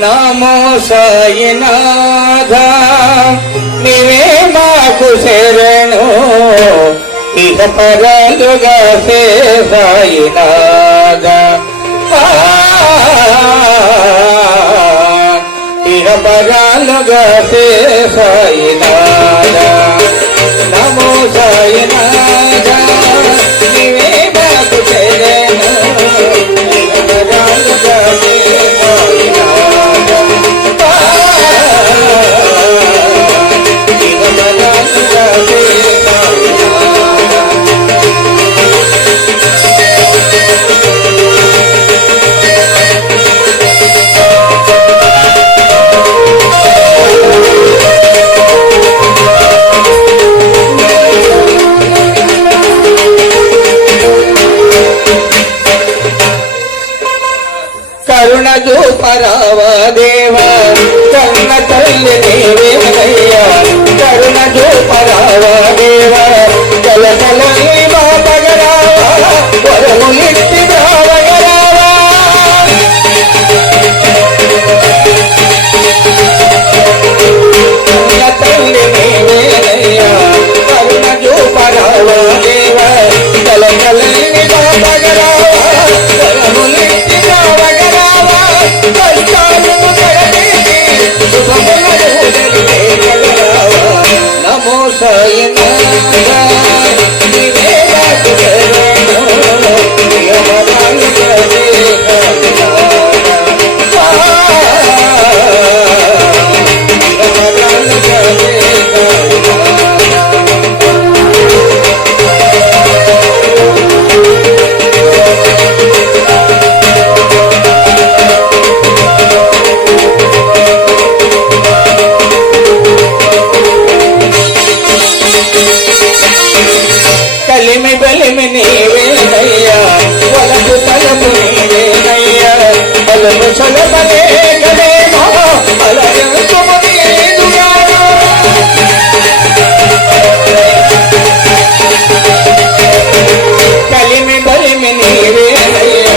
నమో సాయినాథ నీవే మాకు శరణు ఇహ పరాలుగా సే సాయినాథ ఇహ పరాలుగా సే సాయినాథ నమో సాయినాథ నీవే మాకు శరణు ఇహ పరాలుగా సే సాయినాథ ఇహ పరాలుగా సే కరుణజు పరావా దేవా కన్న తల్లి నీవేనయ్యా కరుణజు పరావా దేవా కలకలని బాపగరావా వరములిట్టి బావగరావా కన్న తల్లి నీవేనయ్యా కరుణజు పరావా దేవా కలకలని బాపగరావా వరములిట్టి నమో సాయినాథ నీవే మాకు శరణు ఇహ పరాలుగా సే కలిమి బలిమి నీవేనయ్యా వలపు తలపు నీవేనయ్యా బలము సలబలే గలేమో అలయంతుము నీదుగాను కలిమి బలిమి నీవేనయ్యా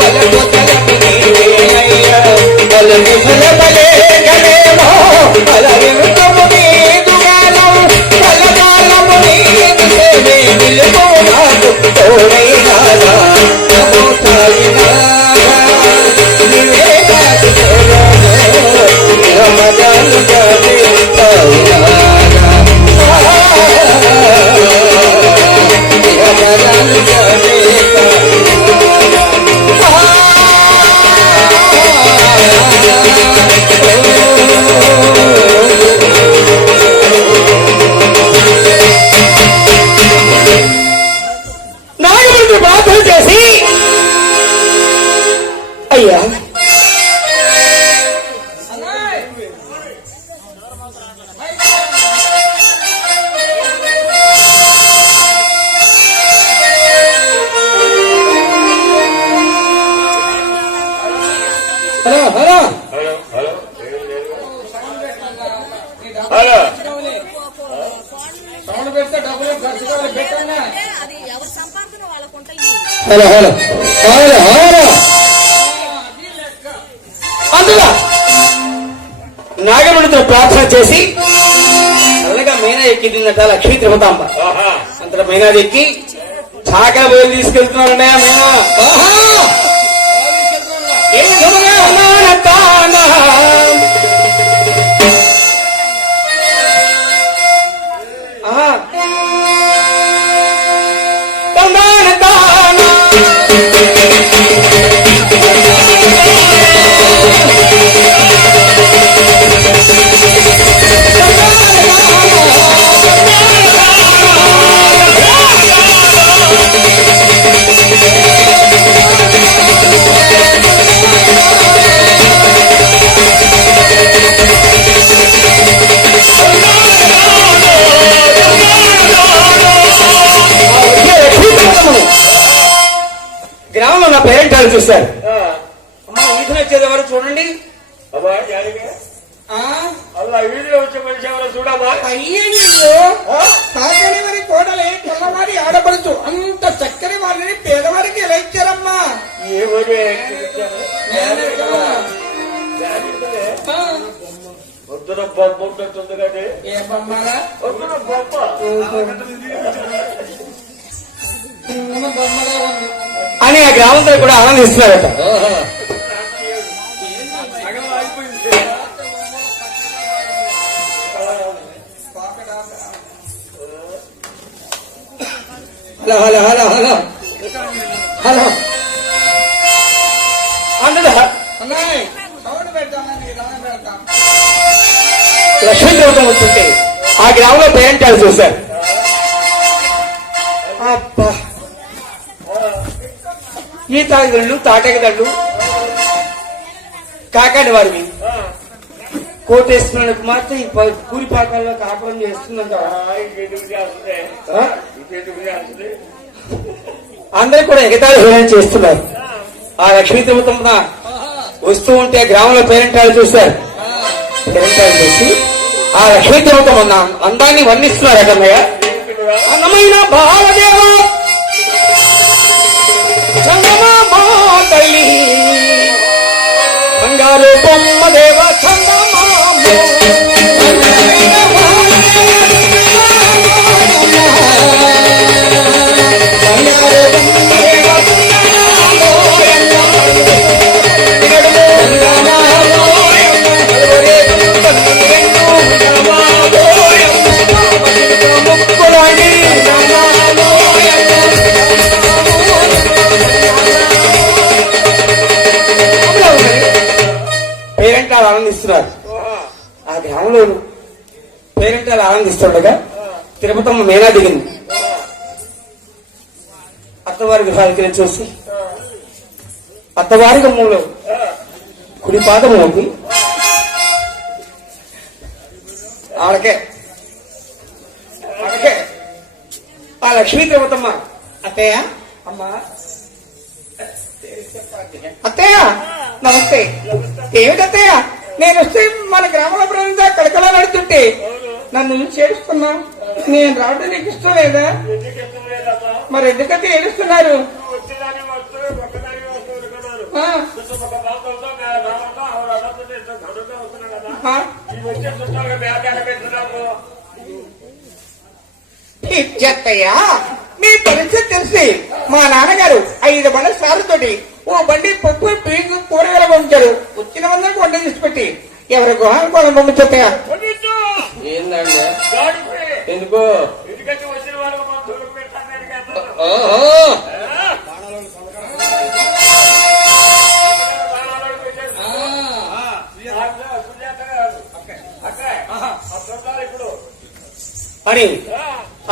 వలపు తలపు నీవేనయ్యా బలము సలబలే గలేమో అలయంతుము నీదుగాను బలగాలము నీదు సేవే నిలుపు నాకు తోడైనాదా నమో సాయినాథ నీవే మాకు శరణు ఇహ పరాలుగా సే సాయినాథ ఇహ పరాలుగా సే ప్రార్థన చేసి అయ్యా hello hello hello hello sound పెడితే డబ్బులు ఖర్చు కావాలి పెట్టండి హలో హలో హలో హలో అందులో నాగమణితో ప్రార్థన చేసి చల్లగా మైనా ఎక్కి తిన్నట లక్ష్మీ తిరుపతాంబ అంతటా మైనా ఎక్కి చాకల బయలు తీసుకెళ్తున్నారన్నయ్య మైనా గ్రామంలో నా పేరెంటాలు చూశారు. అమ్మా వీధిలో వచ్చేదెవరు చూడండి. అలా వీధిలో వచ్చే మనిషి ఎవరో చూడమ్మా. అయ్యో కాకని మరి కోడలే కొన్నవాడి ఆడపడుచు అంత చక్కని వారిని పేదవారికి ఎలా ఇచ్చారమ్మా. పొద్దున బొమ్మ ఉంటుంది కానీ ఏ బొమ్మరా పొద్దున బొమ్మ అని ఆ గ్రామంతో కూడా ఆనందిస్తున్నారట. Hello hello hello hello hello అందులో లక్ష్మీ దేవత వస్తుంటే ఆ గ్రామంలో పేరెంటాలు చూశారు. అబ్బా ఈ తాగిదళ్ళు తాటకదళ్ళు కాకాని వారివి కోటేశ్వరుని కుమార్తె ఈ కూలిపాకాల్లో కాపురం చేస్తుందంట. అందరూ కూడా ఎగతాళి హేళన చేస్తున్నారు. ఆ లక్ష్మీ దేవతమ్మ వస్తూ ఉంటే గ్రామంలో పేరెంటాలు చూశారు. పేరెంటాలు చూసి ఆ లక్ష్మీ దేవతమ్మ అందాన్ని వర్ణిస్తున్నారు. అన్నయ్య అందమైన బాలదేవ చందమా తల్లి బంగారు బొమ్మ దేవ చందమా పేరెంటాలు ఆనందిస్తున్నారు. ఆ గ్రామంలో పేరెంటాలు ఆనందిస్తుండగా తిరుపతమ్మ మేనా దిగింది. అత్తవారి గృహానికి చూసి అత్తవారి గమ్మంలో కుడి పాదం ఉంది. ఆడకే ఆ లక్ష్మీ దేవతమ్మ అత్తయ్య అమ్మా అత్తయ్య నమస్తే. ఏమిటత్తయ్య నేను వస్తే మన గ్రామంలో ప్రజంతా కడకలా నడుతుంటే నన్ను చేరుస్తున్నా. నేను రావడం నీకు ఇష్టం లేదా? మరి ఎందుకంటే ఏడుస్తున్నారు? చెత్తయ్యా మీ పరిస్థితి తెలిసి మా నాన్నగారు 5 బండ్ల సార్లతోటి ఓ బండి పప్పు పీకు కూరగాయలు పంపించారు. వచ్చిన వాళ్ళకి వంట తీసి పెట్టి ఎవరి గృహానికి వాళ్ళని పంపించత్తయ్యా. ఏందండి ఎందుకో అని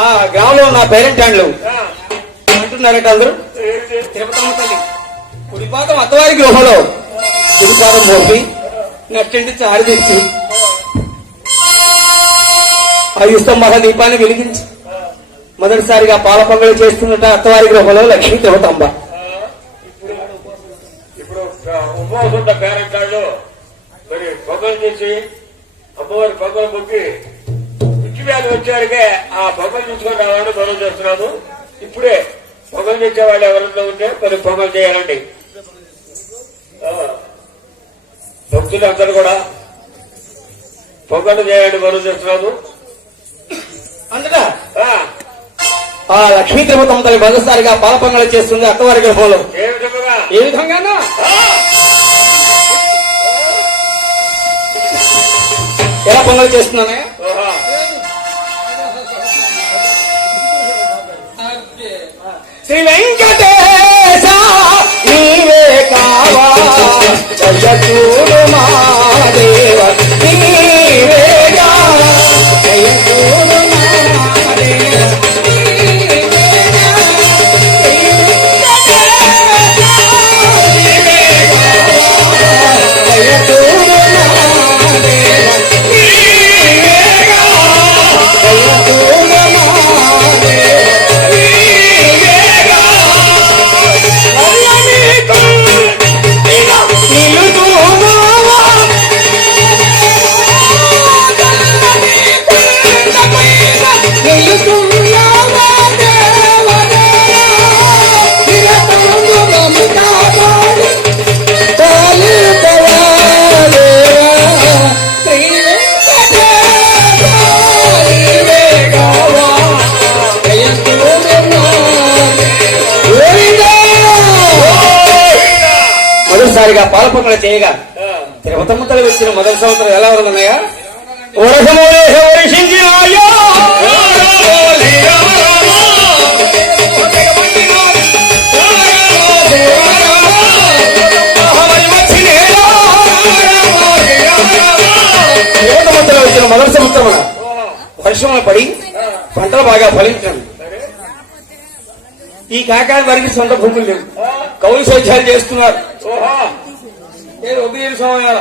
ఆ గ్రామంలో ఉన్న పేరెంట్ హ్యాండ్లు అంటున్నారట అందరూ. తిరుపతమ్మ తల్లి కుడిపాదం అత్తవారి గృహంలో కుడిపాదం మోపి నచ్చండి చారిదించి 5 స్తంభాల దీపాన్ని వెలిగించి మొదటిసారిగా పాల పొంగలు చేస్తున్నట అత్తవారి గృహంలో లక్ష్మీ తిరుపతమ్మ. ఇప్పుడు ఉపవాసం పేరెంట్ హ్యాండ్లు మరి పొగలు చేసి అమ్మవారి పొగలు మొక్కి వ్యాధి వచ్చేవారికే ఆ పొగలు తీసుకొని రావాలని మనం చేస్తున్నాను. ఇప్పుడే పొగలు తెచ్చేవాళ్ళు ఎవరైనా ఉంటే మరి పొగలు చేయాలండి. భక్తులందరూ కూడా పొగలు చేయాలని మనం చేస్తున్నాను. అందుగా ఆ లక్ష్మీ తిరుపతమ్మ తల్లి మొదటిసారిగా పాల పొంగలు చేస్తుంది అత్తవారి గృహంలో. ఏ విధంగా ఎలా పొంగలు చేస్తున్నానే? శ్రీ వెంకటేశ నీవే కావా జయచూడు మా దేవ నీవే కావా జయచూడు మా దేవ జయచూడు మా దేవ మొదటిసారిగా పాలపొంగల చేయగా తిరుపతమ్మ తల్లి వచ్చిన మొదటి సంవత్సరం ఎలా ఉన్నాయా వచ్చిన మొదటి సంవత్సరం వర్షంలో పడి పంటలు బాగా ఫలించండి. ఈ కాకాని వారికి సొంత భూములు లేవు, కౌలు స్వేచ్ఛాలు చేస్తున్నారు. సమయాల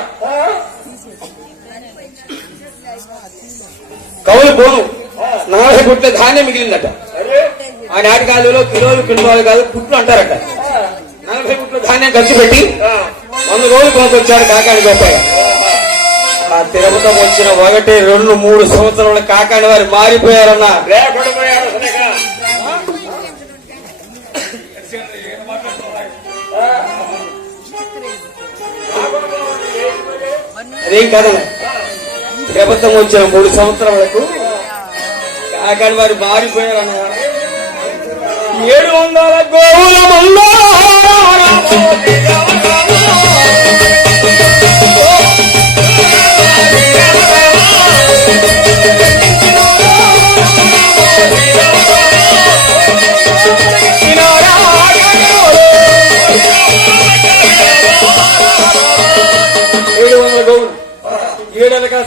కౌలు పోను 40 గుట్ల ధాన్యం మిగిలిందట. ఆనాటి కాలంలో కిలోలు కింటాలు కాదు గుట్లు అంటారట. 40 గుట్ల ధాన్యం ఖర్చు పెట్టి 100 రోజులు కొనుకొచ్చాడు కాకాని గోపయ్య. ఆ తిరుపతం వచ్చిన 1, 2, 3 సంవత్సరాల కాకాని వారు మారిపోయారన్న. అదేం కాదన్న, తిరుపతం వచ్చిన 3 సంవత్సరాలకు కాకాని వారు మారిపోయారన్న. 700 గోవుల మల్లా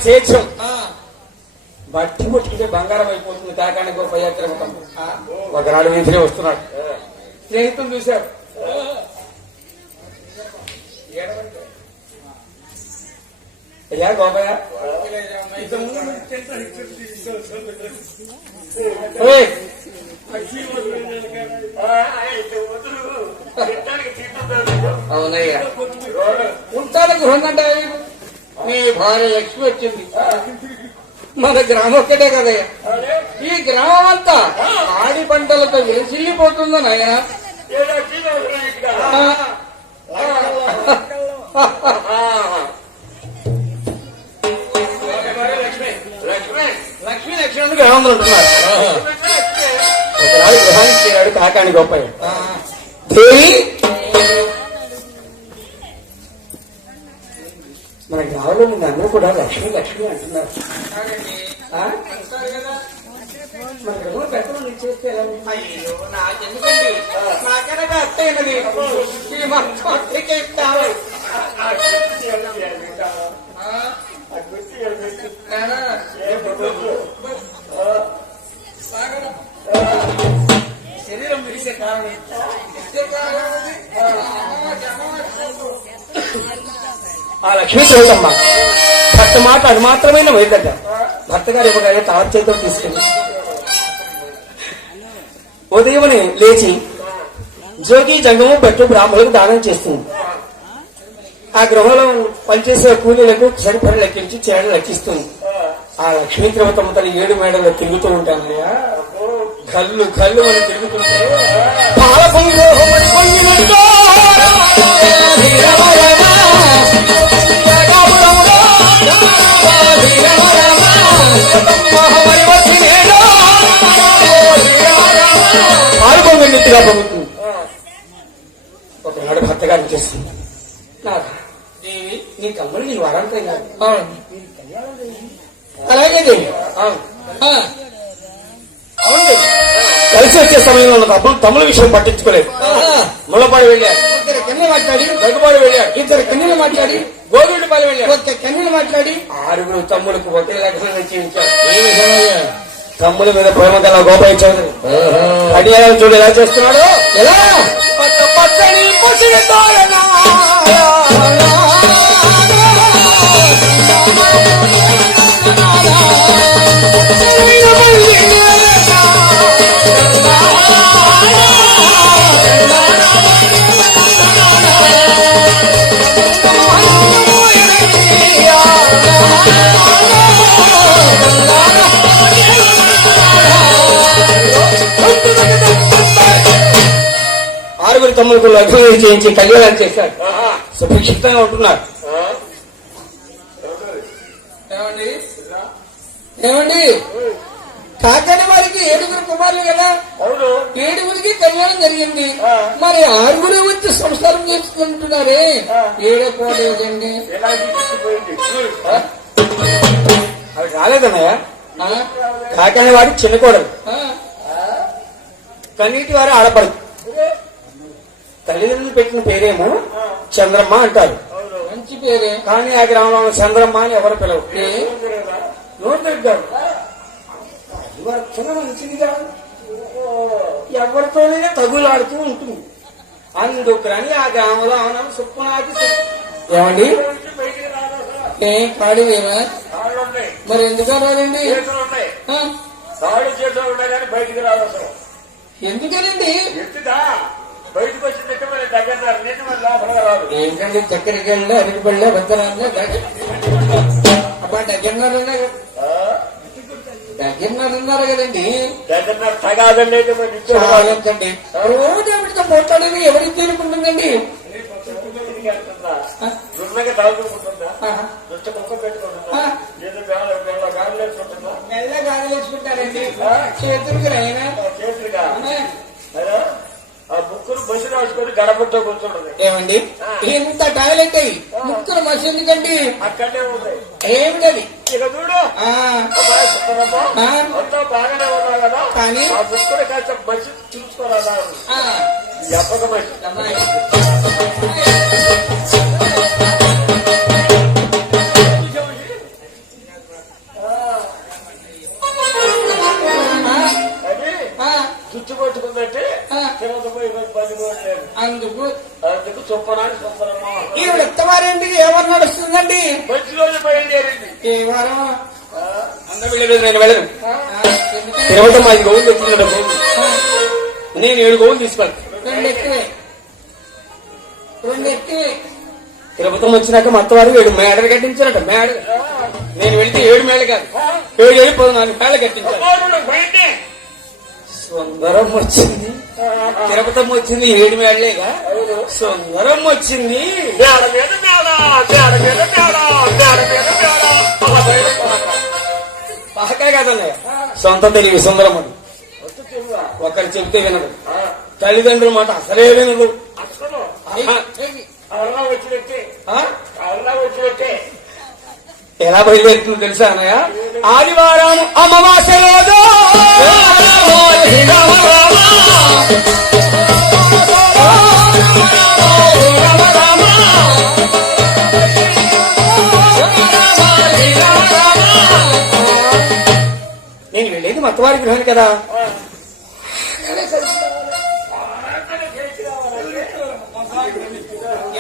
స్వేచ్ఛం బట్టి ముట్టుకుంటే బంగారం అయిపోతుంది. కాకాని గోపయ్య తిరుపతం ఒకనాడు వీధిలో వస్తున్నాడు. స్నేహితులు చూశారు. అయ్యా గోపయ్య, అవునయ్యా ఉంటాను గృహంగంట. మీ భార్య లక్ష్మి వచ్చింది. మన గ్రామం ఒక్కటే కదయ్యా, ఈ గ్రామం అంతా ఆడి పంటలతో వెలిసిల్లిపోతుందని ఆయన. లక్ష్మీ లక్ష్మణ్ గ్రామంలో ఉంటున్నారు. ఒకనాడు గృహానికి చేరాడు కాకాని గోపయ్య. దేవి, మన గ్రామంలో నిన్న అందరూ కూడా లక్ష్మి లక్ష్మి అంటున్నారు. మన గ్రహంలో పెద్దలు నేను చూస్తే ఎలా ఉంది? అయ్యో నాకెందుకండి, నాకనగా అత్తయ్యనది శరీరం విరిసే కారణం ఆ లక్ష్మీ తిరుపతమ్మ భర్త మాట అది మాత్రమే వైద్య భర్త గారు ఇవ్వగానే తాత చేతితో తీసుకెళ్ళి ఉదయమని లేచి జోగి జంగము పెట్టు బ్రాహ్మణులకు దానం చేస్తుంది. ఆ గృహంలో పనిచేసే కూలీలకు సరిపడ లెక్కించి చీరలు లెక్కిస్తుంది. ఆ లక్ష్మీ తిరుపతమ్మ తల్లి 7 మేడల్లో తిరుగుతూ ఉంటానయ్యా. కళ్ళు కళ్ళు అని తిరుగుతుంటే పాల పాల్గొంగెత్తిగా పొంగుతుంది. ఒకనాడు భర్త గారు చేస్తుంది, దేవి నీ తమ్ముడు నీ వారాంతం కాదు. అలాగే దేవి, అవును కలిసి వచ్చే సమయంలో తమ్ముల విషయం పట్టించుకోలేదు. ముళ్ళపాడు వెళ్ళారు, కన్నెలు మాట్లాడి దగ్గుబాడు వెళ్ళారు, 2 కన్నెలు మాట్లాడి గోవిందపాలు వెళ్ళారు, 1 కన్నెలు మాట్లాడి 6 తమ్ములకు ఒకే లక్షణం నిశ్చయించారు. తమ్ముల మీద ప్రేమ గల గోపయ్య చౌదరి అడియాలను చూడు ఎలా చేస్తున్నాడు. ఎలా పచ్చని తమ్ములకు లగ్నం చేయించి కళ్యాణాలు చేశారు. సుభిక్షితంగా ఉంటున్నారు. ఏమండి కాకాని వారికి 7 కుమారులు కదా, 7 కళ్యాణం జరిగింది. మరి 6 వచ్చి సంసారం చేస్తున్నారు. వస్తుంటున్నారే ఏడే పోలేదండి. ఎలా తీసుకుపోయింది అవి రాలేదన్నయ్య. ఆ? కాకాని వాడి చిన్న కోడలు, ఆ? కన్నీటి వారి ఆడపడు. తల్లిదండ్రులు పెట్టిన పేరేమో చంద్రమ్మ అంటారు. మంచి పేరే. కానీ ఆ గ్రామంలో చంద్రమ్మ అని ఎవరు పిలవు. నోరు తింటారు. మంచిదిగా ఎవరితోనే తగులాడుతూ ఉంటుంది. అందుకని ఆ గ్రామంలో అవునా సుప్పనాకి ఏమండి బయటికి రాదు ఏ కాడివేనా? తాళ్ళు ఉన్నాయి, మరి ఎందుకు రాదండి? చేతులు ఉన్నాయి, తాళ్ళు చేతులు ఉన్నాయి కానీ బయటికి రాదు అసలు. ఎందుకనండి? ఎత్తుదా బయటకు వచ్చిందంటే మరి దగ్గర నీటి మరి లోపలగా రాదు. ఏంటండి చక్కెరకి వెళ్ళి అరటి పళ్ళ వద్దరాన్న అబ్బా దగ్గరన్నారు కదండి. దగ్గర తగాదండి అయితే మరి నిత్యం రాదు. చాలండి రోజు ఎవరితో పోతాడని ఎవరికి తీరుకుంటుందండి? దున్నగా తాగుతుంటుందా, దుష్ట కుక్క పెట్టుకుంటుందా, ఏదో గాలి వేసుకుంటుందా, మెల్ల గాలి వేసుకుంటారండి చేతులకి రైనా చేతులుగా అదే ఆ ముక్కును బస్సు రాసుకొని గడపతో కూర్చుంటుంది. ఏమండి ఇంత టాయిలెట్ అయ్యి ముక్కులు మసి ఎందుకండి? అక్కడే ఉంటాయి. ఏమిటది? ఇక చూడు అబ్బాయి సుందరమ్మ, అంతా బాగానే ఉన్నావు కదా, కానీ ఆ ముక్కును కాస్త బస్సు చూసుకోరాదా ఎప్పక మనిషి. చుచ్చు పట్టుకుందంటే తర్వాత పోయి 10 రోజులు అందుకు అందుకు చొప్పనాడు చొప్పనమ్మ ఈవిడ ఎత్తవారేంటికి ఎవరు నడుస్తుందండి? మంచి రోజు బయలుదేరింది. ఏ వారం? అందరూ వెళ్ళలేదు, నేను వెళ్ళను. తిరుపతి మాది గోవులు తెచ్చుకున్నాడు. నేను 7 గోవులు తీసుకెళ్తాను. రెండు ఎక్కువే. తిరుపతి వచ్చినాక మొత్తం వారు 7 మేడలు కట్టించారట. మేడ నేను వెళ్తే 7 మేడలు కాదు, 7 14 మేడలు కట్టించారు. సుందరం వచ్చింది, తిరుపతి వచ్చింది 7 మేడలేగా, సుందరం వచ్చింది. మేడ మీద మేడ, మేడ మీద మేడ, మేడ మీద మేడ. పహకాయ కాదన్నయ్య, సొంత తెలివి సుందరం అని. ఒకరు చెబితే వినదు, తల్లిదండ్రుల మాట అసలే వినదు. అసలు అలా వచ్చినట్టే, అలా వచ్చినట్టే. ఎలా బయలుదేరుతుందో తెలుసా అన్నయ్య? ఆదివారం అమావాస్య రోజు నేను వెళ్ళేది మత్తవారి గృహాన్ని కదా.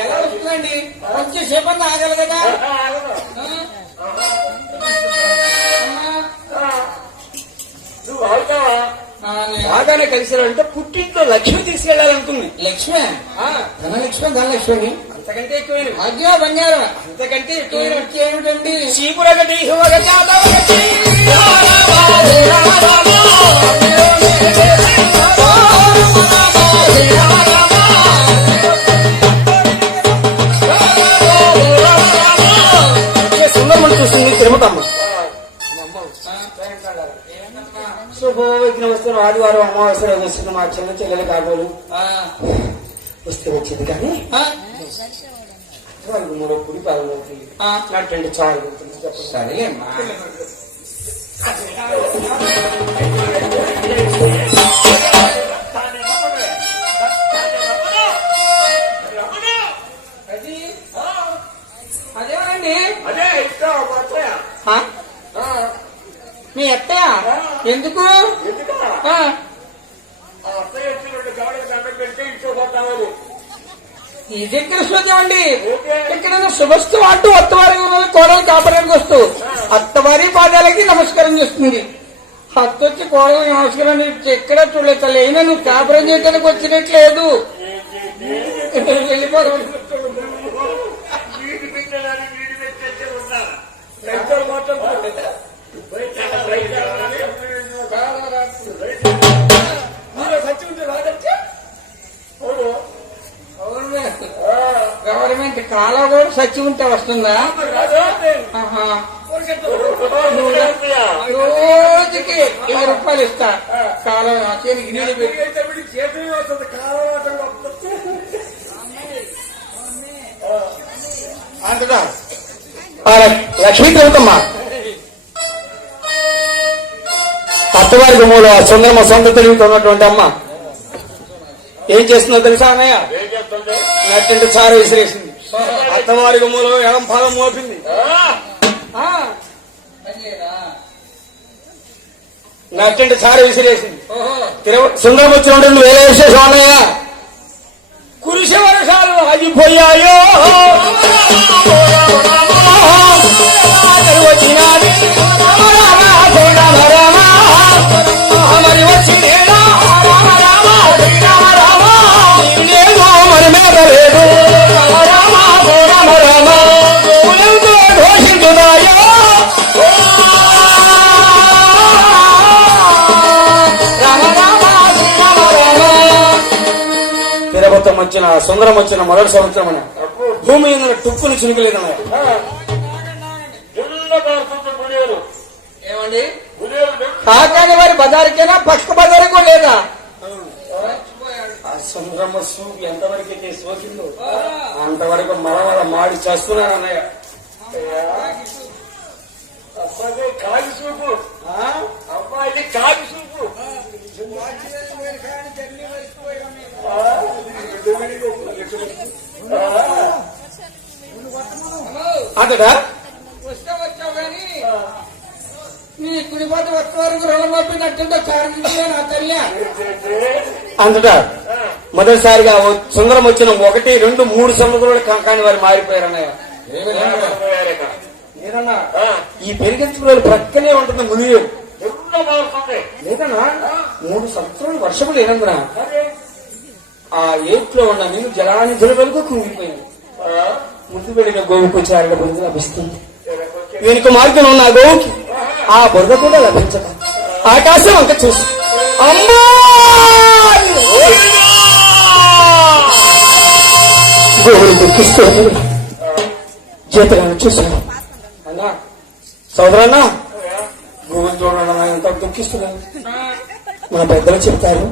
ఎలా వస్తుందండి? కొంచెం సేపంగా ఆగలి కదా. నువ్వు అవుతావా? బాగానే కలిసారంటే పుట్టింట్లో లక్ష్మి తీసుకెళ్లాలనుకుంది. లక్ష్మి ధనలక్ష్మి ధనలక్ష్మి అంతకంటే ఎక్కువైన భాగ్య బంగారం అంతకంటే ఎక్కువైన ఏమిటండి? చీపురగటి సుందరమని చూస్తుంది తిరుమతమ్మ. శుభవిఘ్న వస్తున్న ఆదివారం అమావాస్య వస్తున్న మా చిన్న చెల్లెలు కాబోలు వస్తే వచ్చింది. కానీ మూడో కుడి పాలు నాటండి చాలు చెప్పండి. సరేలేమ్మా. అదేమండి అదే ఇష్టం మీ అత్తయ్య ఎందుకు? ఎందుక అత్తయ్య వచ్చి 2 కాళ్ళు దండం పెడితే ఇచ్చుకోపోతావు. ఇది ఎక్కడ శోధ్యం అండి? ఎక్కడైనా శుభస్తు అంటూ అత్తవారి కోడలు కాపడానికి వస్తూ అత్తవారి పాదాలకి నమస్కారం చేస్తుంది. అత్త వచ్చి కోడలు నమస్కారం ఎక్కడ చూడలేదు. తల్లి అయినా నువ్వు కాపురం చేయడానికి వచ్చినట్లేదు. వెళ్ళిపోవడం వీడి పెట్టాలని వీడి పెట్టే ఉన్నా పెద్దలు మాత్రం గవర్నమెంట్ కాలం కూడా సచ్చి ఉంటే వస్తుందా? రోజుకి 1000 రూపాయలు ఇస్తా. కాలం చేతికి నీళ్ళు పెట్టి చేతులు వస్తుంది. కాలం అంతటా ఆ లక్ష్మీ తిరుగుతమ్మ అత్తవారి గుమ్మలో ఆ సుందరమ్మ సొంత తిరుగుతూ ఉన్నటువంటి అమ్మ ఏం చేస్తుందో తెలుసా అన్నయ్య? ఏం చేస్తుంది? నట్టింటి చారు విసిరేసింది. అత్తవారి గుమ్మలో ఎడం పాదం మోపింది. ఆ, నట్టింటి చారు విసిరేసింది. ఓహో సుందరం వచ్చినటువంటి వేరే విశేషం అన్నయ్య. కురిసే వర్షాలు ఆగిపోయాయో వచ్చినాది మరి వచ్చినేనా మరి మీద లేదు ఘోషించున్నాయో తిరుపతం వచ్చిన సుందరం వచ్చిన మొదటి సంవత్సరం అన్న భూమి మీద టుక్కుని చినుకలేదన్న. ఏమండి కాకాని వారి బజారుకేనా పక్క బజారుకో లేదా? ఆ సుందరమ్మ సూపు ఎంతవరకు అయితే సోకిందో అంతవరకు మరవర మాడి చేస్తున్నాను అన్నయ్య. అబ్బాయి కాగి సూపు, అమ్మాయి కాగి సూపు. అంతటా వస్తే వచ్చావు కానీ నీ కుడిపాటి వచ్చే వరకు రుణం పంపినట్టుంటే కారణించే నా తల్లి. అంతటా మొదటిసారిగా సుందరం వచ్చిన 1, 2, 3 సంవత్సరాలు కాని వారు మారిపోయారు అన్నయ్య. లేదన్నా ఈ పెరిగించుకున్న ప్రక్కనే ఉంటుంది మునియం లేదన్నా 3 సంవత్సరాలు వర్షము లేనందున ఆ ఏట్లో ఉన్న నేను జలానిధుల వరకు కుంగిపోయింది. ముందు వెళ్ళిన గోవుకు చారడ బురద లభిస్తుంది. వెనుక మార్గం ఉన్న ఆ గోవుకి ఆ బురద కూడా లభించక ఆకాశం అంత చూసి అమ్మా గోవులు దుఃఖిస్తూ జీతలను చూశాను. అన్నా సోదరన్నా గోవులు చూడడం ఎంత దుఃఖిస్తున్నాను. మన పెద్దలు చెప్తారు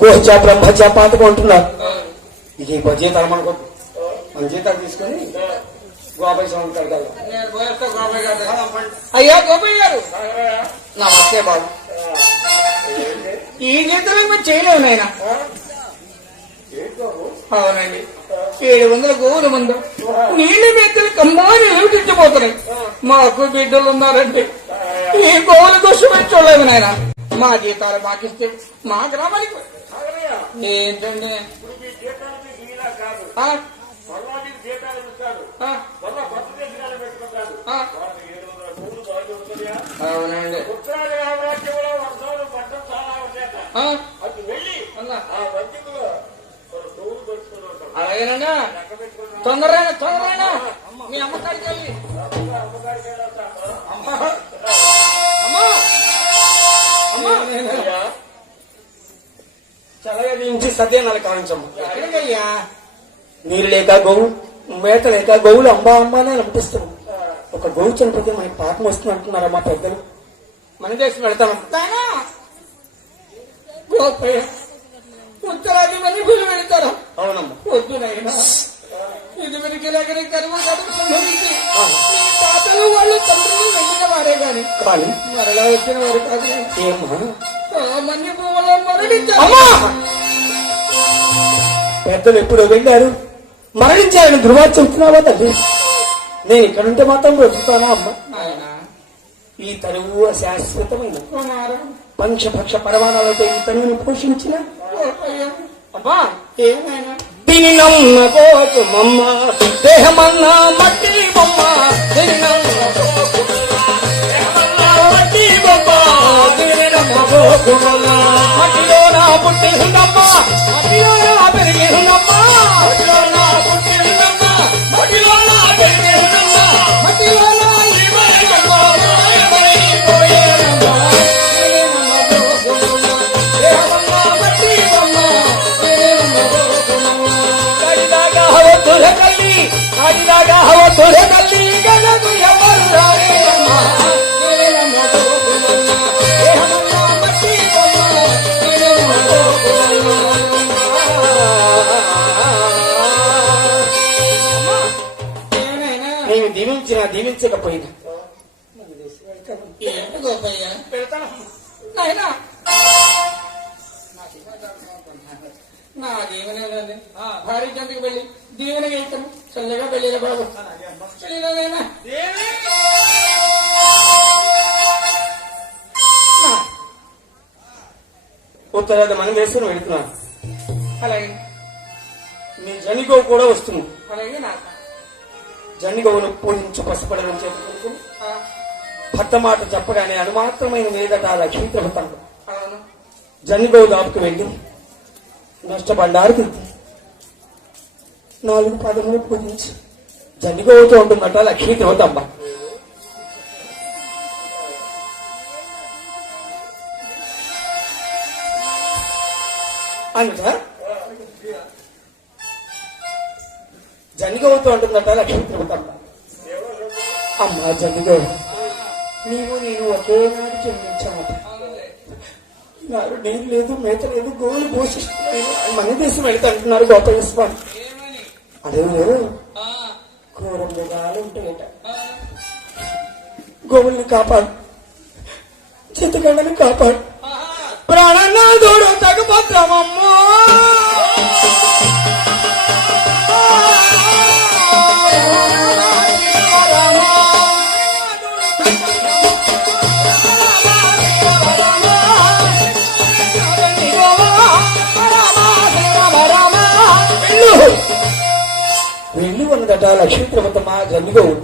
గోహత్య బ్రహ్మత్య పాతగా ఉంటున్నారు. ఇది జీతాలు మనకు మన జీతాలు తీసుకొని గోపాయి స్వామి కడగాలి. అయ్యా గోపయ్య గారు నమస్తే బాబు. ఈ జీతంలో మేము చేయలేము నాయన. అవునండి 700 గోవుల ముందు నీళ్లు మెత్తలు కమ్మాని ఏమిటిచ్చిపోతున్నాయి. మాకు బిడ్డలు ఉన్నారండి. ఈ గోవుల కోసం మేము చూడలేదు నాయన. మా జీతాలు మాకిస్తే మా గ్రామానికి ఏంటండి ఆ? ఆ? ఆ? అవునండి ఆ? అలాగేనండి. తొందరగా మీ అమ్మ కాడికి వెళ్ళి అమ్మా చల్లగా నుంచి సత్యానాలు కావించమ్మ. ఎక్కడికయ్యా? నీరు లేక గోవు మేత లేక గోవులు అంబా అంబానే అనిపిస్తున్నాం. ఒక గోవు చనిపోతే మనకి పాపం వస్తుంది అంటున్నారా మా పెద్దలు. మన దేశం వెళ్తాం. గోపయ్య ఉత్తరాది మంది భూమి వెళతారా? అవునమ్మా. వద్దునైనా ఇది వెనక దగ్గర కరువు కడుపు సంభవించి ఈ తాతలు వాళ్ళు తండ్రులు వెళ్ళిన వారే గాని కానీ మరలా వచ్చిన వారు కాదు. ఏమ్మా మన్ని భూములో మరణించారు. అమ్మా పెద్దలు ఎప్పుడో వెళ్ళారు మరణించారని ధృవాలు చెప్తున్నావా తల్లి? నేను ఇక్కడుంటే మాత్రం బ్రతుకుతానా అమ్మా? నాయనా ఈ తరువు అశాశ్వతమైన కుమారా పంచపక్ష పరమాణాలతో ఈ తరువును పోషించిన గోపయ్య అమ్మా ఏమైనా దీని నమ్మకోమమ్మ దేహమన్నా మట్టి బొమ్మ దీని మట్టి బొమ్మ దీని నమ్మకోమమ్మ మట్టిలో నా పుట్టి ఉందమ్మ మట్టిలో నా పెరిగి ఉందమ్మ మట్టిలో నా పుట్టి ఉందమ్మ మట్టిలో నా పెరిగి ఉందమ్మ మట్టిలో నా తల్లి గనకు ఎవరు రారే అమ్మా దీవించినా దీవించకపోయినా ఏంటి గోపయ్య పెడతాను. నాయనా నా దీవెన భారీ చెంతకు వెళ్ళి దీవెనగా ఇస్తాను చల్లగా వెళ్ళిన బాబు చల్లినా ఉత్తరాది మనం వేసుకుని వెళుతున్నాను. అలాగే మీ జనిగోవు కూడా వస్తుంది. అలాగే నాకు జనిగోవును పూజించు పసిపడని చెప్పి భర్త మాట చెప్పగానే అనుమాత్రమైన మీదట ఆ లక్ష్మీ ప్రభుత్వం అవును జనిగోవు దాపుకు వెళ్ళి నష్టపడ్డారు తిరిగి 4 పదములు పూజించి జనిగోవుతో ఉంటుందట లక్ష్మీ దేవతమ్మ. అంట జనిగోవుతో ఉంటుందట లక్ష్మీ దేవతమ్మ. అమ్మా జనిగోవు, నీవు నేను ఒకేనాడు జన్మించామట. నాడు నీరు లేదు, మేత లేదు, గోవులు పోషిస్తున్నాయి. మన దేశం వెళితే అంటున్నారు గోపాల స్వామి. అడవులు ఘోర మృగాలు ఉంటాయట. గోవుల్ని కాపాడు, చిత్తగండని కాపాడు, ప్రాణనాథుడు తగపత్రమమ్మో. వెళ్ళి ఉన్నదట లక్ష్మీ ప్రభుత్వమా జన్మిగోవు.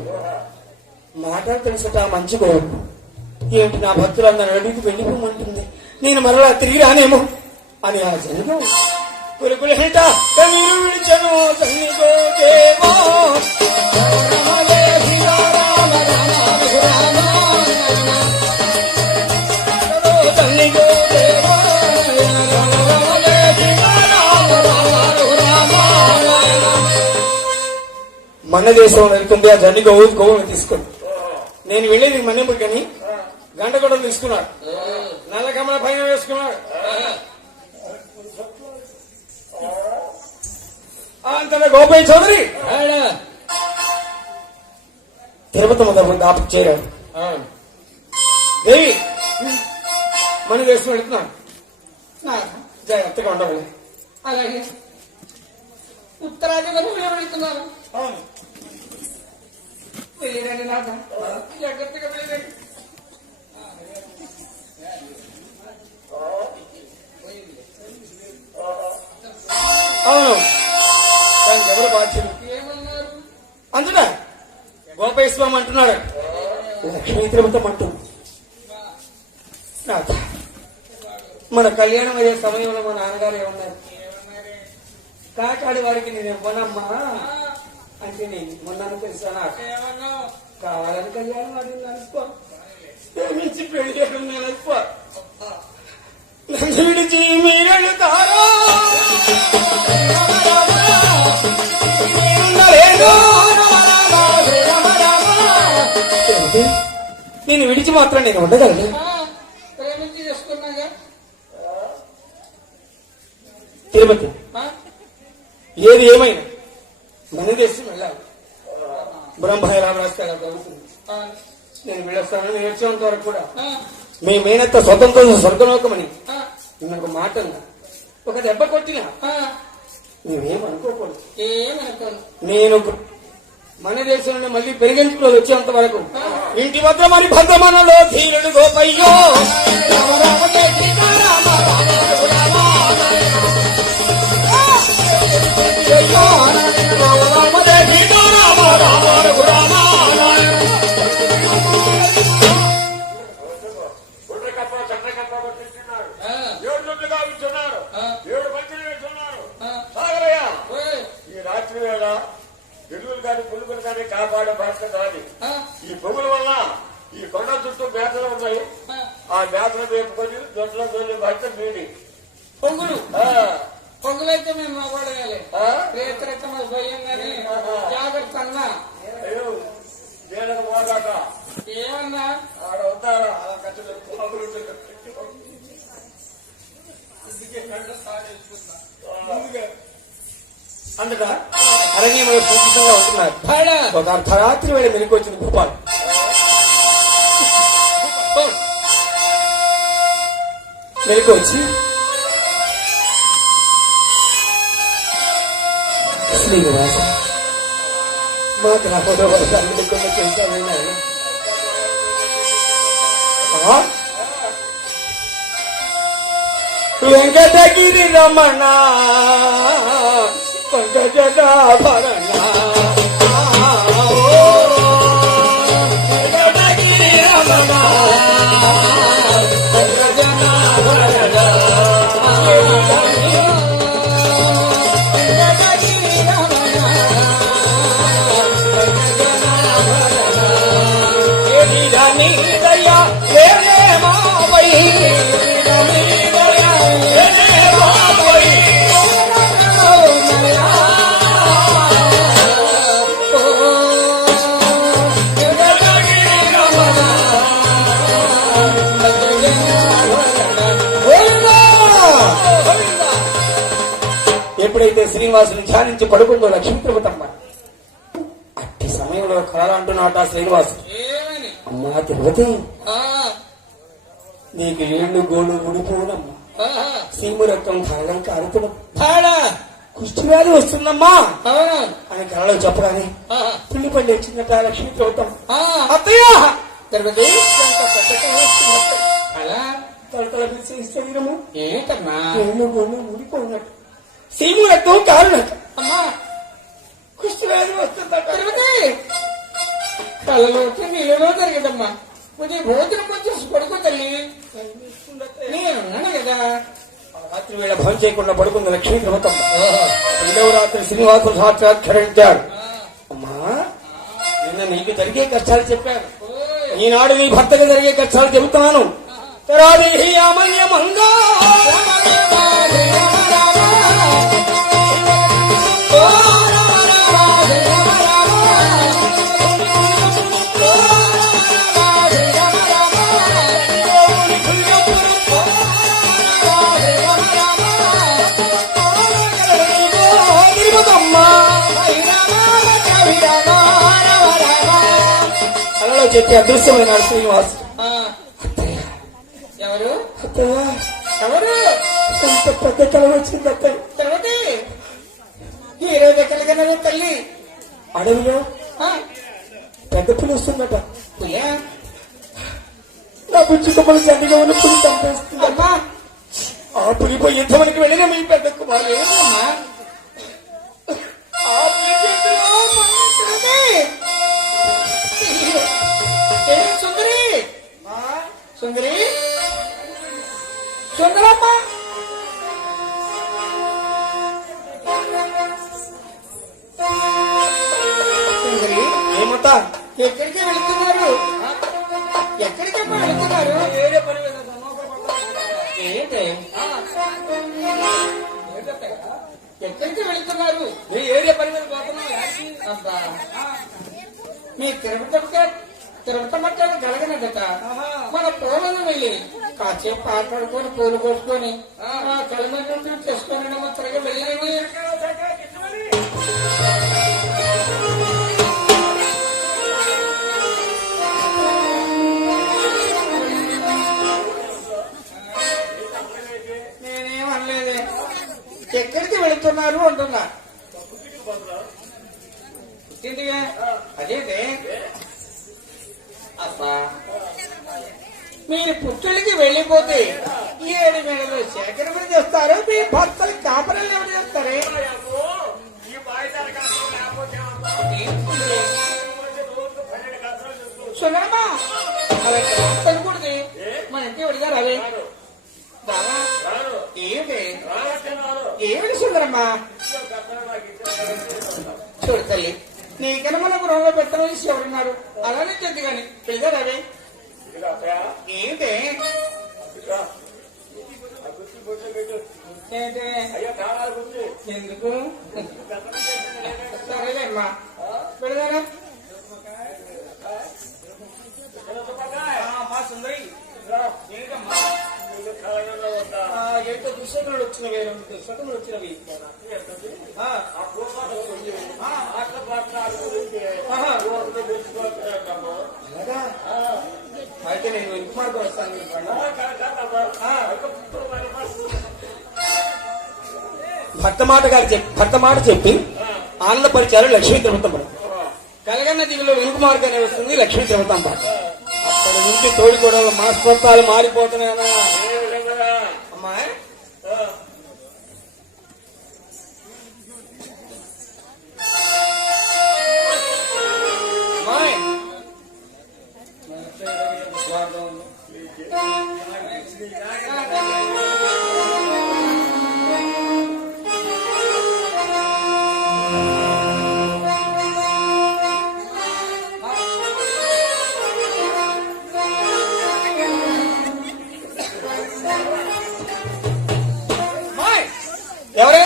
మాట తెలుసట మంచి గోవు. ఏంటి నా భక్తులందరూ అడిగి వెళ్ళిపోమంటుంది, నేను మరలా తిరిగి రానేమో అని ఆ జన్మిగోవు కులుకులేట మీరు విడిచను జన్మిగోకేమో. మన దేశం వెళ్తుంది ఆ జన్ని గోవుని తీసుకుని. నేను వెళ్ళేది మన్నెంపుడు కానీ గంట కూడా తీసుకున్నాడు, నల్ల కమల పైన వేసుకున్నాడు. అంతటా గోపయ్య చౌదరి తిరుపతి మొదలు దాపు చేరాడు. దేవి మన దేశం వెళుతున్నాడు, జాగ్రత్తగా ఉండవు. అలాగే ఉత్తరాది వరకు వెళ్తున్నారు. వెళ్ళిరండి నాన్న, జాగ్రత్తగా వెళ్ళిరండి. అవును, దానికి ఎవరు బాధ్యులు? ఏమన్నారు? అంతటా గోపయ్య స్వామి అంటున్నాడు, లక్ష్మీ తిరుపతం అంటుంది. మన కళ్యాణం అయ్యే సమయంలో మా నాన్నగారు ఏమన్నారు, కాకాడి వారికి నేను ఇవ్వనమ్మా అంటే నేను మొన్న తెలుసా కావాలని కళ్యాణం అడిగింది అనుకో, ప్రేమించి పెళ్లి చేయడం నేను అనుకో. నన్ను విడిచి మీరెళ్తారో నేను విడిచి మాత్రం నేను ఉండగలను. ప్రేమించి చేసుకున్నాగా తిరుపతి ఏది ఏమైనా మన దేశం వెళ్ళాలి. బ్రహ్మాయి రామరాజు జరుగుతుంది. నేను వెళ్ళొస్తాను, నేర్చేంత వరకు కూడా మీ మేనత్త స్వతంత్రం స్వర్గలోకమని నాకు మాట ఉందా. ఒక దెబ్బ కొట్టినా నువ్వేమనుకోకూడదు. ఏమనుకోను. నేను మన దేశంలో మళ్ళీ పెరిగించుకుని వచ్చేంత వరకు ఇంటి వద్ద మరి భద్రమనలో ధీరుడు గోపయ్యో. ఈ రాత్రి వేళ ఎరువులు కానీ పులుగులు కానీ కాపాడే బాధ్యత కాదు. ఈ పొగుల వల్ల ఈ కొండ చుట్టూ మేతలు ఉన్నాయి, ఆ మేతలు వేపుకొని దొడ్లో దొల్లి బాధ్యత మీది. పొంగులు పొంగులైతే మేము మాట్లాడగాలి, రేతరైతే మాకు భయం కానీ జాగ్రత్త అన్నా. దేనికి పోదాక ఏమన్నా ఆడ అవుతారా అలా ఖర్చులు పొగులు అందుక అరణ్యంలో సుఖితంగా ఉంటున్నారు. తాడా ఒక అర్ధరాత్రి వేళ మెలకు వచ్చింది గోపాల్. మెలకు వచ్చి శ్రీనివాస మా గ్రామంలో వర్షాలు లేకుండా చేశాను. వెంకటగిరి రమణ పంకజాభరణ వెంకటగిరి రమణ పంకజాభరణ వెంకటగిరి రమణ పంకజాభరణ దయా లేనే మావై ఎప్పుడైతే శ్రీనివాసుని ధ్యానించి పడుకుందో లక్ష్మీ తిరుపతమ్మ అట్టి సమయంలో కలలాంటున్నాట శ్రీనివాసు. ఏమని అమ్మా తిరుపతి, ఆ, నీకు ఏళ్ళు గోళ్ళు ఊడిపోనమ్మా, ఆహా. సీము రక్తం ధారడం కారుతున్నాం, తాడా కుష్టి వ్యాధి వస్తుందమ్మా అవును. అని కళలో చెప్పగానే ఆహా. పుల్లి పల్లి వచ్చిందట లక్ష్మీ తిరుపతమ్మ. ఆ, అత్తయ్య తిరుపతి ఎంత పెద్ద కళ వస్తుందట. అలా తలతల బిడ్డ శరీరము ఏంటమ్మా ఏళ్ళు గోళ్ళు ఊడిపోయినట్టు, సీము రక్తం కారునట, అమ్మా కుష్టి వ్యాధి వస్తుందట. తిరుపతి కళ్ళలోకి నీళ్ళలో జరిగదమ్మా. కొంచెం భోజనం కొంచెం పడుకో తల్లి, నేనున్నాను కదా. రాత్రి వేళ భయం చేయకుండా పడుకుంది లక్ష్మీ తిరుపతమ్మ. రెండవ రాత్రి శ్రీనివాసులు సాక్షాత్కరించాడు. అమ్మా నిన్న నీకు జరిగే కష్టాలు చెప్పాను, ఈనాడు నీ భర్తకు జరిగే కష్టాలు చెబుతున్నాను. తరాదేహియామన్యమంగా అలలో చెప్పి అదృశ్యమైనాడు శ్రీనివాసు. ఆ, ఎవరు అత్తయ్య ఎవరు ఎంత పెద్ద కళ వచ్చింది అత్తయ్య. తిరుపతి ఈ రోజు ఎక్కడికైనా తల్లి అడవిలో ఆ, పెద్ద పులి వస్తుందట. పులియా? నా బుజ్జి కొమ్మలు చండిగా ఉన్న పులి చంపేస్తుంది. అమ్మా ఆ పులిపోయి యుద్ధమనికి వెళ్ళిన మీ పెద్ద కుమారు ఏంటమ్మా? ఆ పులి చేతిలో తిరుపతి! ఏ సుందరి సుందరి సుందరమ్మ సుందరి ఏమతా ఎక్కడికి వెళ్తున్నారు? ఎక్కడికమ్మా వెళ్తున్నారు? ఏంటి ఎక్కడికి వెళ్తున్నారు? అబ్బా మీ తిరుపతమ్మ కలగనదట. మన పూలను వెళ్ళి కాసేపు పాటడుకొని పూలు కోసుకొని కలమని చేసుకొని త్వరగా వెళ్ళండి. నేనేమనలేదే. ఎక్కడికి వెళుతున్నారు అంటున్నా. ఇంటిగా అదేంటే అబ్బా మీరు పుట్టులకి వెళ్ళిపోతే 7 నెలలు సేకరణ చేస్తారు, మీ భర్తలు కాపరలు ఎవరు చేస్తారే? సుందరమ్మా అలా అనుకూడదు. మన ఇంటి వెళ్ళారు అవే ఏమిటి ఏమిటి సుందరమ్మా? చూడు తల్లి, నీకన్నా మన గృహంలో పెట్టమని ఎవరున్నారు? అలానే చెద్దు గాని వెళ్ళారు అవే ఏమిటి ఎందుకు? సరేలేమ్మా పెడదారా సుందరి ఏంటో దుశ్శకులు వచ్చినవి 2 దుశ్శకులు వచ్చినవి. ఆ, అలాగా? అయితే నేను ఇంటి మార్గం వస్తాను. భర్త మాట చెప్పి ఆనందపరిచారు లక్ష్మీ తిరుమతమ్మ. కలగన్న దివిలో వెనుక మార్గం అనే వస్తుంది లక్ష్మీ తిరుమతమ్మ. అక్కడి నుంచి తోడుకోవడం మనస్తత్వాలు మారిపోతున్నాయనా అమ్మాయి. అమ్మాయి ఎవరే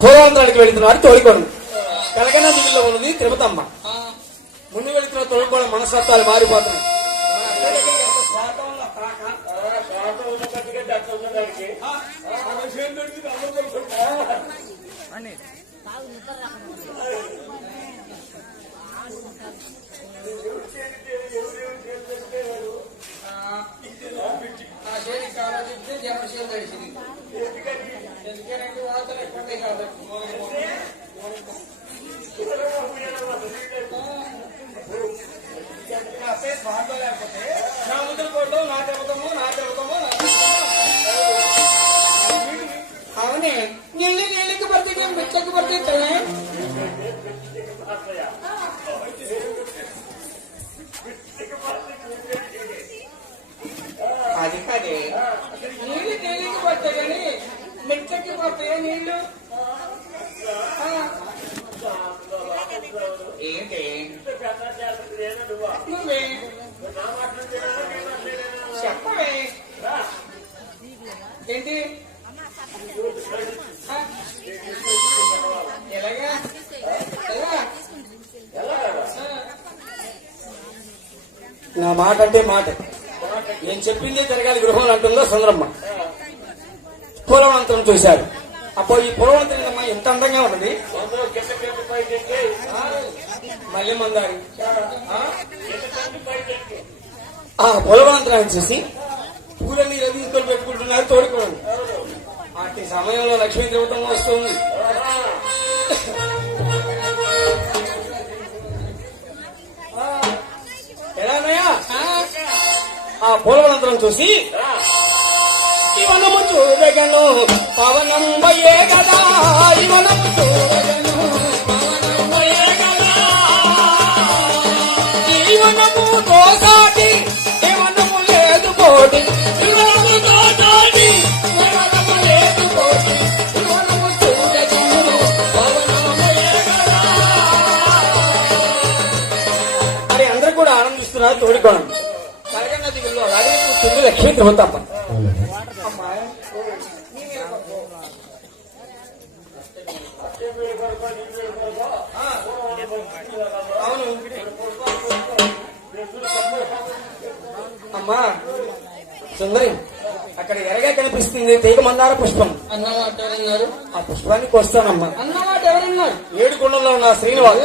పూర్వాంతరానికి వెళుతున్నారు తోడుకోవడం. కలగన్న దిగుల్లో ఉన్నది తిరుపతమ్మ. ముందు వెళుతున్న తోడుకోవడం మనస్తత్వాలు మారిపోతున్నాయి. నా ముద్ర కొడతావు, నా తిరుగుతాము, నా తిరుగుతాము. అవునే నీళ్ళకి పడితే మిచ్చకి పడితే అది కాదే. నీళ్ళకి పడతాయి కానీ మిచ్చకి పడతాయా నీళ్లు? ఏంటి నువ్వే చెప్పవే ఏంటి? ఎలాగా నా మాట అంటే మాట, నేను చెప్పిందే జరగాలి గృహంలో అంటుందో సుందరమ్మ. పూలవంతరం చూశారు. అప్పుడు ఈ పూలవంతరం ఎంత అందంగా ఉన్నది. మళ్ళీ మందారి ఆ పూలవంతరాన్ని చూసి పూలన్నీ తీసుకొని పెట్టుకుంటున్నారు తోడుకోండి. అట్టి సమయంలో లక్ష్మీ దేవతమ్మ వస్తుంది. ఎలానయ్యా ఆ పూలవంతరం చూసి ఇవనము చూడగను పవనం వయ్యే కదా, ఇవనము చూడగను పవనం వయ్యే కదా, ఇవనము తోసాటి ఇవనము లేదు కోటి, ఇవనము తోసాటి ఇవనము లేదు కోటి, ఇవనము చూడగను పవనం వయ్యే కదా అని అందరూ కూడా ఆనందిస్తున్నారు తోడుకోండి. కలగన్న దిగుల్లో అలాగే కూర్చుంది లక్ష్మీ తిరుమతమ్మ. అవును అమ్మా సుందరి, అక్కడ ఎరగా కనిపిస్తుంది తీగ మందార పుష్పం. అన్నమాట ఎవరన్నారు? ఆ పుష్పానికి వస్తానమ్మా. అన్నమాట ఎవరన్నారు? ఏడుకొండలో ఉన్న శ్రీనివాస్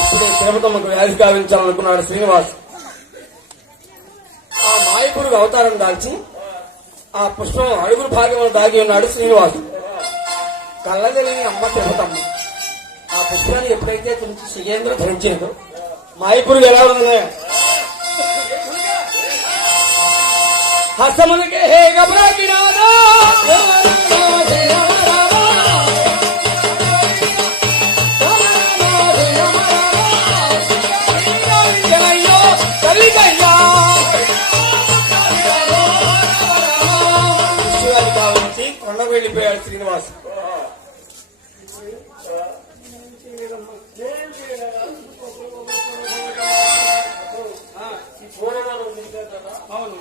ఇప్పుడే తిరుపతమ్మకు వ్యాధి గావించాలనుకున్నాడు శ్రీనివాస్. ఆ మాయపురుగు అవతారం దాల్చి ఆ పుష్పం అడుగురు భాగంలో దాగి ఉన్నాడు శ్రీనివాసు. కళ్ళదలిని అమ్మ తిరుపతమ్మ ఆ పుష్పాన్ని ఎప్పుడైతే తుంచి శిగేంద్ర ధరించినదో మాయపురుగు ఎలా ఉన్నదా హస్తమునకే హే గబరాకినాదా కొండ వెళ్ళిపోయాడు శ్రీనివాస్. అవును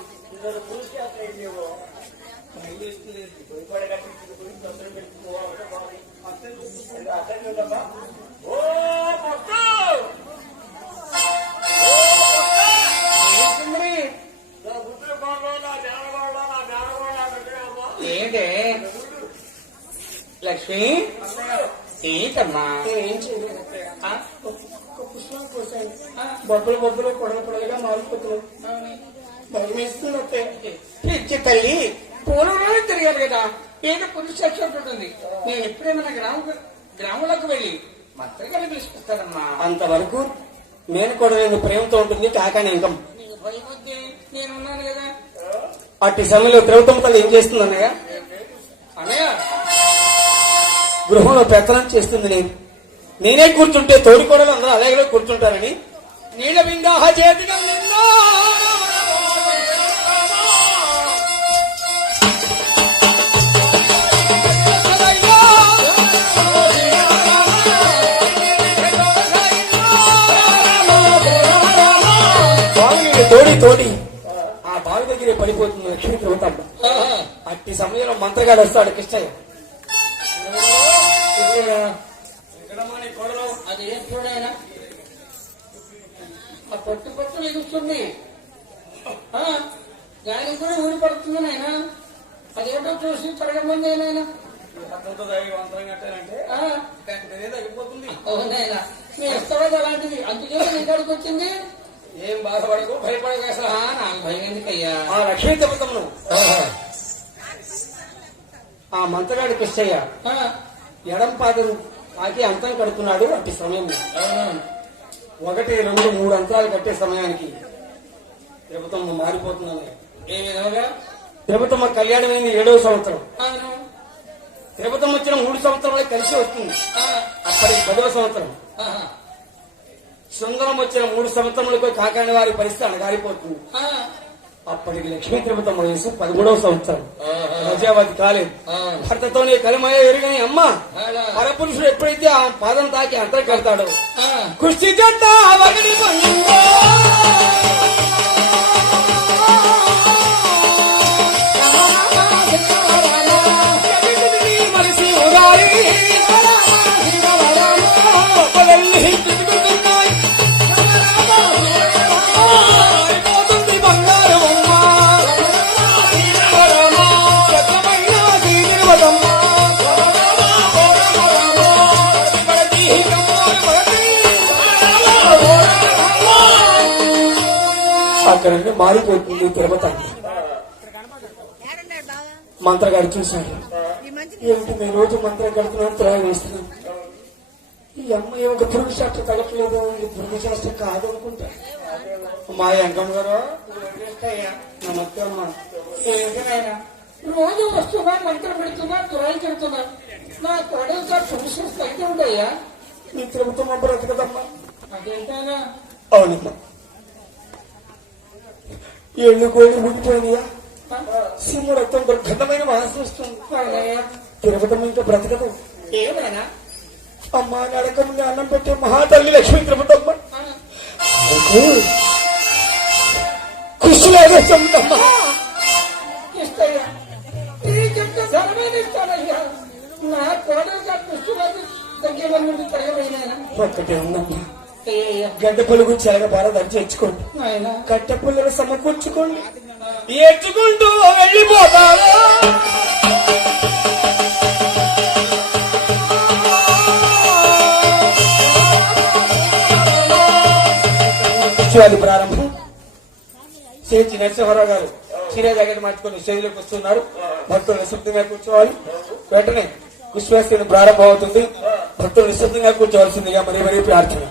అయితే లక్ష్మి ఏంటమ్మా ఏం చేయలేదు ఆ? ఒక పుష్పాలు కోసాను బొబ్బలు బొబ్బలు పొడలు పొడలుగా మారిపోతున్నాయి భయం వేస్తుంది అత్తయ్య. పిచ్చి తల్లి పూర్వంలోనే తిరిగారు కదా ఏదో పురుష ఉంటుంది నేను ఎప్పుడేమైనా గ్రామంలోకి వెళ్ళి మత్తగా పిలుచుకొస్తానమ్మా. అంతవరకు నేను కూడా నేను ప్రేమతో ఉంటుంది కాకాని ఇంకా నీకు భయం వద్దే, నేనున్నాను కదా. అట్టి సమయంలో ద్రౌపదమ్మ తల్లి ఏం చేస్తుంది అన్నయ్య? అన్నయ్య గృహంలో పెత్తనం చేస్తుంది. నేనే కూర్చుంటే తోడుకోవడం అందరూ అలాగే కూర్చుంటారని నీళ్ళ బిందాహ చేతిగా నిన్నో బావిని తోడి ఆ బావి దగ్గరే పడిపోతుంది లక్ష్మీ ద్రౌపదమ్మ. అట్టి సమయంలో మంత్రగాడు వస్తాడు కృష్ణయ్య. అది ఏం చూడాయన ఆ పట్టు పట్టు ఎగుస్తుంది దానికి కూడా ఊరి పడుతుంది నాయన. అదేంటో చూసి తరగమంది నాయన. అవునాయన మీ ఇష్టపడి అలాంటిది అందుకే నీ కాడికి వచ్చింది. ఏం బాధపడకు భయపడకు అసలు. నాకు భయం ఎందుకయ్యా. ఆ లక్ష్మీ ద్రౌపదమ్మను ఆ మంత్రగాడు కృష్ణయ్య ఎడం పాదం ఆకి అంతం కడుతున్నాడు. అట్టి సమయంలో 1, 2, 3 అంతరాలు కట్టే సమయానికి ద్రౌపదమ్మ మారిపోతున్నాను. ఏ విధంగా? ద్రౌపదమ్మ కళ్యాణమైంది 7వ సంవత్సరం. అవును. ద్రౌపదమ్మ వచ్చిన 3 సంవత్సరాలే కలిసి వస్తుంది. అప్పటికి 10వ సంవత్సరం. సుందరం వచ్చిన 3 సంవత్సరములకు కాకాని వారి పరిస్థితి అణగారిపోతుంది. అప్పటికి లక్ష్మీ ద్రౌపదమ్మ వయసు 13వ సంవత్సరం. ప్రజావతి కాలేదు. భర్తతోనే కలిమయ ఎరుగని అమ్మ పరపురుషుడు ఎప్పుడైతే ఆ పాదం తాకి అంతరం కడతాడో కుస్తీ జంట వగడి పండిందో. మనిషి ఉగారి అక్కడ నుండి మారిపోతుంది తిరుపతి. మంత్రగాడు చూశాడు. ఏమిటి మీ రోజు మంత్రం కడుతున్నాను త్రాగి వేస్తున్నాను. ఈ అమ్మాయి ఒక పురుషాస్త్ర తగట్లేదు. ఇది పురుషాస్త్రం కాదు అనుకుంటా. మా అంకమ్మ గారు నమస్తే అమ్మా. రోజు వస్తున్నా మంత్రం పెడుతున్నా తురాయి చెడుతున్నా నా తొడగా పురుషులు అయితే ఉంటాయా? మీ తిరుపతమ్మ బ్రతకదమ్మా. అదేంటైనా అవునమ్మా. ఏళ్ళు కోళ్ళు ఊడిపోయినాయా? సింహ రక్తం దుర్గంధమైన వాసన వస్తుంది. తిరుపతమ్మ ఇంకా బ్రతకదు. ఏమైనా అమ్మా నడక ముందు అన్నం పెట్టే మహాతల్లి లక్ష్మీ తిరుపతమ్మ కృషి లేదమ్మా. ఇస్తాయ్యా నీకెంత ధనమైన ఇస్తానయ్యా. నా కోడలుగా కృష్ణులకు దగ్గర నుండి తరగబడినాయన ఒక్కటే ఉందమ్మా. గడ్డ పొలుగు చెరగ బార తెచ్చుకోండి. కట్టె పుల్లలు సమకూర్చుకోండి. ఏడ్చుకుంటూ వెళ్ళిపోతావా? అది ప్రారంభం. చేతి నరసింహారావు గారు చీర జాకెట్ మార్చుకొని స్టేజ్లోకి వస్తున్నారు. భక్తులు నిశ్శబ్దంగా కూర్చోవాలి. వెంటనే విశ్వాసం ప్రారంభం అవుతుంది. భక్తులు నిశ్శబ్దంగా కూర్చోవలసిందిగా మరీ మరీ ప్రార్థన.